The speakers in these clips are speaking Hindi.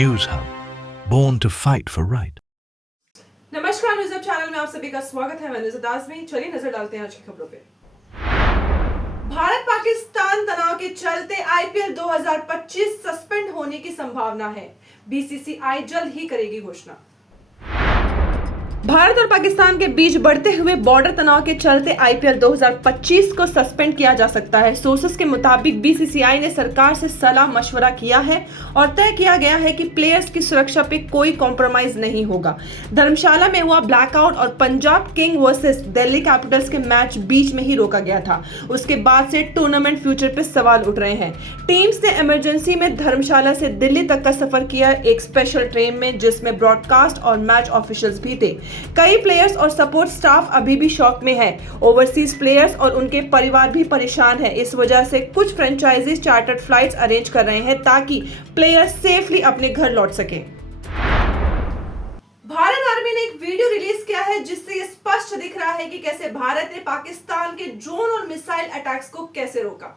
News Hub, born to fight for right. नमस्कार, न्यूज़ हब चैनल में आप सभी का स्वागत है। मैं नुज़रत आज़मी। चलिए नजर डालते हैं आज की खबरों पे। भारत पाकिस्तान तनाव के चलते आईपीएल 2025 सस्पेंड होने की संभावना है। बीसीसीआई जल्द ही करेगी घोषणा। भारत और पाकिस्तान के बीच बढ़ते हुए बॉर्डर तनाव के चलते आईपीएल 2025 को सस्पेंड किया जा सकता है। सोर्सेस के मुताबिक बीसीसीआई ने सरकार से सलाह मशवरा किया है और तय किया गया है कि प्लेयर्स की सुरक्षा पे कोई कॉम्प्रोमाइज नहीं होगा। धर्मशाला में हुआ ब्लैकआउट और Punjab king versus Delhi Capitals के मैच बीच में ही रोका गया था। उसके बाद से टूर्नामेंट फ्यूचर पे सवाल उठ रहे हैं। टीम्स ने इमरजेंसी में धर्मशाला से दिल्ली तक का सफर किया, एक स्पेशल ट्रेन में जिसमें ब्रॉडकास्ट और मैच ऑफिशियल्स भी थे। कई प्लेयर्स और सपोर्ट स्टाफ अभी भी शॉक में है। ओवरसीज प्लेयर्स और उनके परिवार भी परेशान हैं। इस वजह से कुछ फ्रेंचाइजीज चार्टर्ड फ्लाइट्स अरेंज कर रहे हैं ताकि प्लेयर्स सेफली अपने घर लौट सकें। भारत आर्मी ने एक वीडियो रिलीज किया है जिससे ये स्पष्ट दिख रहा है कि कैसे भारत ने पाकिस्तान के ड्रोन और मिसाइल अटैक्स को कैसे रोका।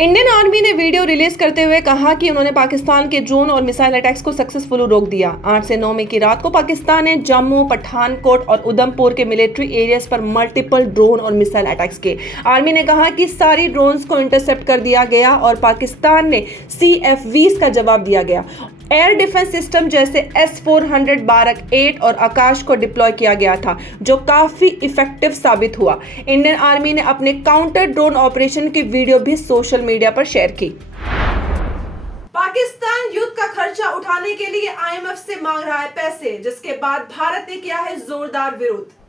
इंडियन आर्मी ने वीडियो रिलीज करते हुए कहा कि उन्होंने पाकिस्तान के ड्रोन और मिसाइल अटैक्स को सक्सेसफुली रोक दिया। 8 से 9 मई की रात को पाकिस्तान ने जम्मू, पठानकोट और उधमपुर के मिलिट्री एरियाज पर मल्टीपल ड्रोन और मिसाइल अटैक्स किए। आर्मी ने कहा कि सारी ड्रोन्स को इंटरसेप्ट कर दिया गया और पाकिस्तान ने CFVs का जवाब दिया गया। एयर डिफेंस सिस्टम जैसे S-400 बारक 8 और आकाश को डिप्लॉय किया गया था, जो काफी इफेक्टिव साबित हुआ। इंडियन आर्मी ने अपने काउंटर ड्रोन ऑपरेशन की वीडियो भी सोशल मीडिया पर शेयर की। पाकिस्तान युद्ध का खर्चा उठाने के लिए IMF से मांग रहा है पैसे, जिसके बाद भारत ने किया है जोरदार विरोध।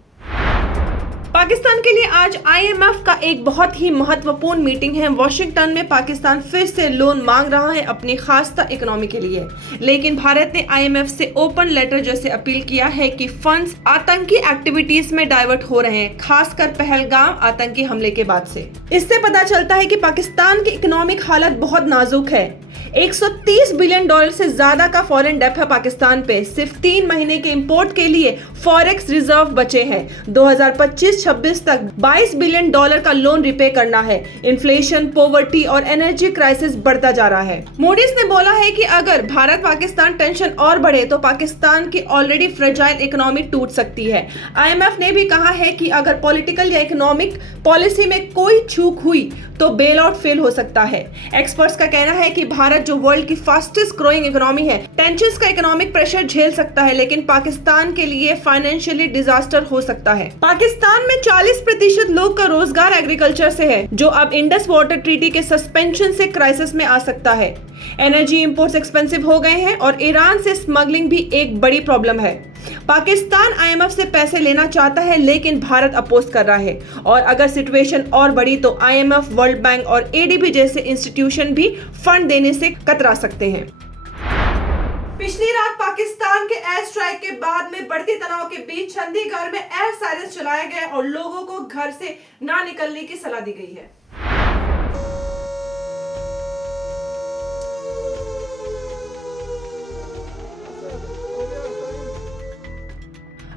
पाकिस्तान के लिए आज IMF का एक बहुत ही महत्वपूर्ण मीटिंग है। वॉशिंगटन में पाकिस्तान फिर से लोन मांग रहा है अपनी खास्ता इकोनॉमी के लिए, लेकिन भारत ने IMF से ओपन लेटर जैसे अपील किया है कि फंड्स आतंकी एक्टिविटीज में डाइवर्ट हो रहे हैं, खासकर पहलगाम आतंकी हमले के बाद से। इससे पता चलता है कि पाकिस्तान की इकोनॉमिक हालत बहुत नाजुक है। $130 बिलियन से ज्यादा का फॉरेन डेब्ट है पाकिस्तान पे। सिर्फ 3 महीने के इंपोर्ट के लिए फॉरेक्स रिजर्व बचे हैं। 2025-26 तक $22 बिलियन का लोन रिपे करना है। इन्फ्लेशन, पॉवर्टी और एनर्जी क्राइसिस बढ़ता जा रहा है। मूडीज ने बोला है कि अगर भारत पाकिस्तान टेंशन और बढ़े तो पाकिस्तान की ऑलरेडी फ्रेजाइल इकोनॉमी टूट सकती है। IMF ने भी कहा है कि अगर पॉलिटिकल या इकोनॉमिक पॉलिसी में कोई चूक हुई तो बेल आउट फेल हो सकता है। एक्सपर्ट्स का कहना है कि भारत जो वर्ल्ड की फास्टेस्ट ग्रोइंग इकोनॉमी है, टेंशन्स का इकोनॉमिक प्रेशर झेल सकता है, लेकिन पाकिस्तान के लिए फाइनेंशियली डिजास्टर हो सकता है। पाकिस्तान में 40% लोग का रोजगार एग्रीकल्चर से है, जो अब इंडस वाटर ट्रीटी के सस्पेंशन से क्राइसिस में आ सकता है। एनर्जी इंपोर्ट्स एक्सपेंसिव हो गए हैं और ईरान से स्मगलिंग भी एक बड़ी प्रॉब्लम है। पाकिस्तान IMF से पैसे लेना चाहता है, लेकिन भारत अपोज कर रहा है और अगर सिचुएशन और बढ़ी तो IMF, वर्ल्ड बैंक और ADB जैसे इंस्टीट्यूशन भी फंड देने से कतरा सकते हैं। पिछली रात पाकिस्तान के एयर स्ट्राइक के बाद में बढ़ती तनाव के बीच चंडीगढ़ में एयर साइरेंस चलाया गया और लोगों को घर से ना निकलने की सलाह दी गई है।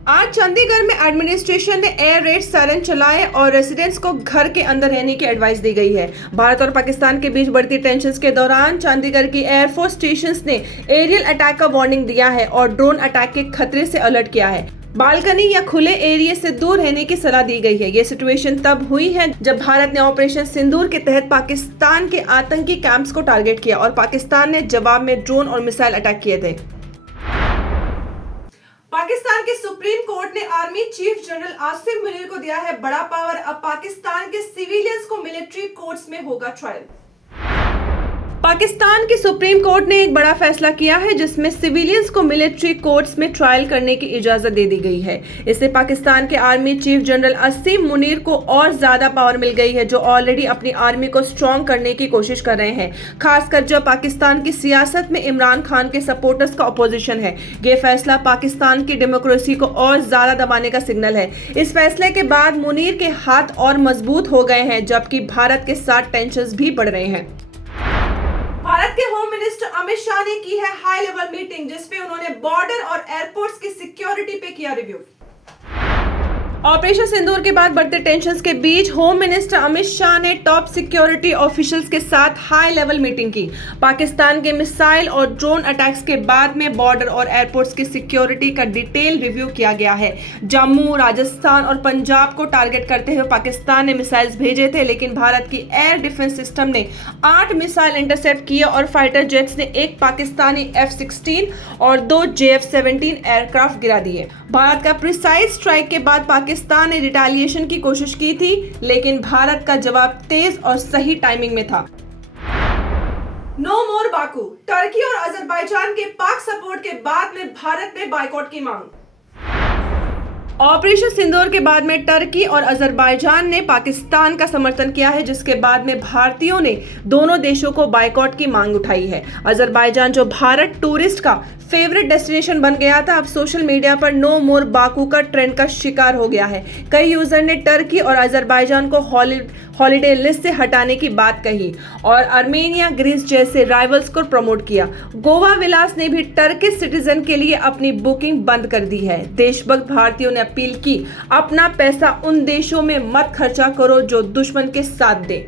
आज चंडीगढ़ में एडमिनिस्ट्रेशन ने एयर रेड सायरन चलाए और रेसिडेंट्स को घर के अंदर रहने की एडवाइस दी गई है। भारत और पाकिस्तान के बीच बढ़ती टेंशन्स के दौरान चंडीगढ़ की एयरफोर्स स्टेशंस ने एरियल अटैक का वार्निंग दिया है और ड्रोन अटैक के खतरे से अलर्ट किया है। बालकनी या खुले एरिया से दूर रहने की सलाह दी गई है। ये सिचुएशन तब हुई है जब भारत ने ऑपरेशन सिंदूर के तहत पाकिस्तान के आतंकी कैंप्स को टारगेट किया और पाकिस्तान ने जवाब में ड्रोन और मिसाइल अटैक किए थे। पाकिस्तान के सुप्रीम कोर्ट ने army chief general Asim Munir को दिया है बड़ा पावर। अब पाकिस्तान के सिविलियंस को मिलिट्री कोर्ट्स में होगा ट्रायल। पाकिस्तान की सुप्रीम कोर्ट ने एक बड़ा फैसला किया है जिसमें सिविलियंस को मिलिट्री कोर्ट्स में ट्रायल करने की इजाजत दे दी गई है। इससे पाकिस्तान के army chief general Asim Munir को और ज्यादा पावर मिल गई है, जो ऑलरेडी अपनी आर्मी को स्ट्रॉन्ग करने की कोशिश कर रहे हैं, खासकर जब पाकिस्तान की सियासत में इमरान खान के सपोर्टर्स का अपोजिशन है। ये फैसला पाकिस्तान की डेमोक्रेसी को और ज्यादा दबाने का सिग्नल है। इस फैसले के बाद मुनीर के हाथ और मजबूत हो गए हैं, जबकि भारत के साथ टेंशन्स भी बढ़ रहे हैं। भारत के होम मिनिस्टर अमित शाह ने की है हाई लेवल मीटिंग, जिसपे उन्होंने बॉर्डर और एयरपोर्ट्स की सिक्योरिटी पे किया रिव्यू। ऑपरेशन सिंदूर के बाद बढ़ते टेंशन्स के बीच होम मिनिस्टर अमित शाह ने टॉप सिक्योरिटी ऑफिशियल्स के साथ हाई लेवल मीटिंग की। पाकिस्तान के मिसाइल और ड्रोन अटैक्स के बाद में बॉर्डर और एयरपोर्ट्स की सिक्योरिटी का डिटेल रिव्यू किया गया है। जम्मू, राजस्थान और पंजाब को टारगेट करते हुए पाकिस्तान ने मिसाइल्स भेजे थे, लेकिन भारत की एयर डिफेंस सिस्टम ने 8 मिसाइल इंटरसेप्ट किए और फाइटर जेट्स ने एक पाकिस्तानी F-16 और 2 JF-17 एयरक्राफ्ट गिरा दिए। भारत का प्रिसाइज स्ट्राइक के बाद पाकिस्तान ने रिटेलिएशन की कोशिश की थी, लेकिन भारत का जवाब तेज और सही टाइमिंग में था। नो मोर बाकू। टर्की और अजरबैजान के पाक सपोर्ट के बाद में भारत में बायकॉट की मांग। ऑपरेशन सिंदूर के बाद में टर्की और अजरबैजान ने पाकिस्तान का समर्थन किया है, जिसके बाद में भारतीयों ने दोनों देशों को बायकॉट की मांग उठाई है। अजरबैजान, जो भारत टूरिस्ट का फेवरेट डेस्टिनेशन बन गया था, अब सोशल मीडिया पर नो मोर बाकू का ट्रेंड का शिकार हो गया है। कई यूजर ने टर्की और अजरबैजान को हॉलीडे लिस्ट से हटाने की बात कही और आर्मेनिया, ग्रीस जैसे राइवल्स को प्रमोट किया। गोवा विलास ने भी टर्किश सिटीजन के लिए अपनी बुकिंग बंद कर दी है। देशभक्त भारतीयों ने अपील की, अपना पैसा उन देशों में मत खर्चा करो जो दुश्मन के साथ दे।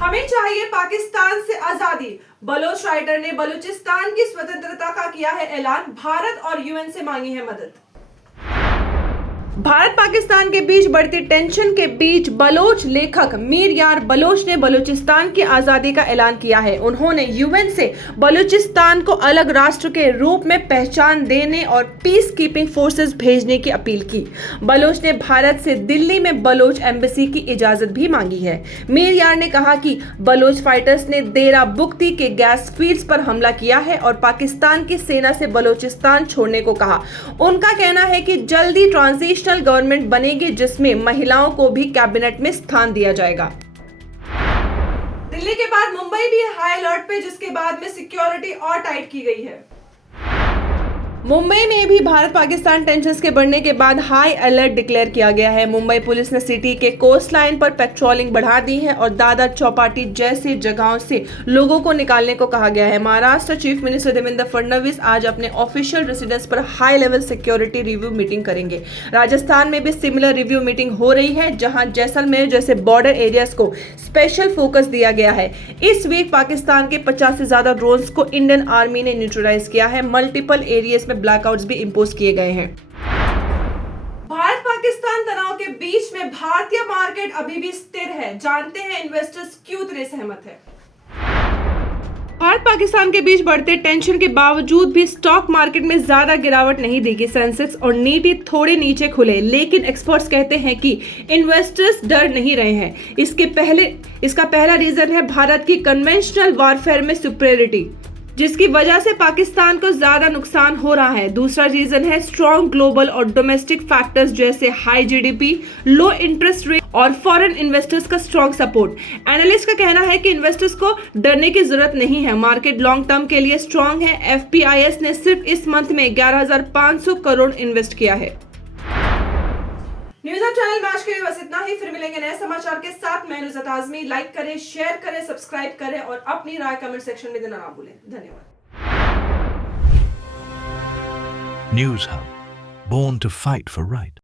हमें चाहिए पाकिस्तान से आजादी। बलोच राइटर ने बलूचिस्तान की स्वतंत्रता का किया है ऐलान। भारत और यूएन से मांगी है मदद। भारत पाकिस्तान के बीच बढ़ती टेंशन के बीच बलोच लेखक मीर यार बलोच ने बलूचिस्तान की आजादी का ऐलान किया है। उन्होंने यूएन से बलूचिस्तान को अलग राष्ट्र के रूप में पहचान देने और पीस कीपिंग फोर्सेस भेजने की अपील की। बलोच ने भारत से दिल्ली में बलोच एम्बेसी की इजाजत भी मांगी है। मीर यार ने कहा कि बलोच फाइटर्स ने देरा बुक्ती के गैस फील्ड्स पर हमला किया है और पाकिस्तान की सेना से बलूचिस्तान छोड़ने को कहा। उनका कहना है कि जल्दी ट्रांजिशनल गवर्नमेंट बनेगी, जिसमें महिलाओं को भी कैबिनेट में स्थान दिया जाएगा। दिल्ली के बाद मुंबई भी हाई अलर्ट पे, जिसके बाद में सिक्योरिटी और टाइट की गई है। मुंबई में भी भारत पाकिस्तान टेंशन्स के बढ़ने के बाद हाई अलर्ट डिक्लेयर किया गया है। मुंबई पुलिस ने सिटी के कोस्ट लाइन पर पेट्रोलिंग बढ़ा दी है और दादर, चौपाटी जैसे जगहों से लोगों को निकालने को कहा गया है। महाराष्ट्र चीफ मिनिस्टर देवेंद्र फडणवीस आज अपने ऑफिशियल रेसिडेंस पर high level security review meeting करेंगे। राजस्थान में भी सिमिलर रिव्यू मीटिंग हो रही है, जहां जैसलमेर जैसे बॉर्डर एरियाज को स्पेशल फोकस दिया गया है। इस वीक पाकिस्तान के 50 से ज्यादा ड्रोन्स को इंडियन आर्मी ने न्यूट्रलाइज किया है। मल्टीपल एरियाज में ब्लैकआउट्स भी इंपोज किए गए हैं। भारत पाकिस्तान तनाव के बीच में भारतीय मार्केट अभी भी स्थिर है। जानते हैं इन्वेस्टर्स क्यों इतने सहमत है। भारत पाकिस्तान के बीच बढ़ते टेंशन के बावजूद भी स्टॉक मार्केट में ज्यादा गिरावट नहीं दिखी। सेंसेक्स और निफ्टी थोड़े नीचे खुले, लेकिन एक्सपर्ट्स कहते हैं कि इन्वेस्टर्स डर नहीं रहे हैं। इसका पहला रीजन है भारत की कन्वेंशनल वॉरफेयर में सुपीरियरिटी, जिसकी वजह से पाकिस्तान को ज्यादा नुकसान हो रहा है। दूसरा रीजन है स्ट्रॉन्ग ग्लोबल और डोमेस्टिक फैक्टर्स जैसे हाई जीडीपी, लो इंटरेस्ट रेट और फॉरेन इन्वेस्टर्स का स्ट्रॉन्ग सपोर्ट। एनालिस्ट का कहना है कि इन्वेस्टर्स को डरने की जरूरत नहीं है, मार्केट लॉन्ग टर्म के लिए स्ट्रॉन्ग है। एफपीआईएस ने सिर्फ इस मंथ में 11,500 करोड़ इन्वेस्ट किया है। न्यूज़ अब चैनल में आज के लिए बस इतना ही। फिर मिलेंगे नए समाचार के साथ। मैं नुसरत आजमी। लाइक करें, शेयर करें, सब्सक्राइब करें और अपनी राय कमेंट सेक्शन में देना ना भूलें। धन्यवाद। News Hub, born to fight for right.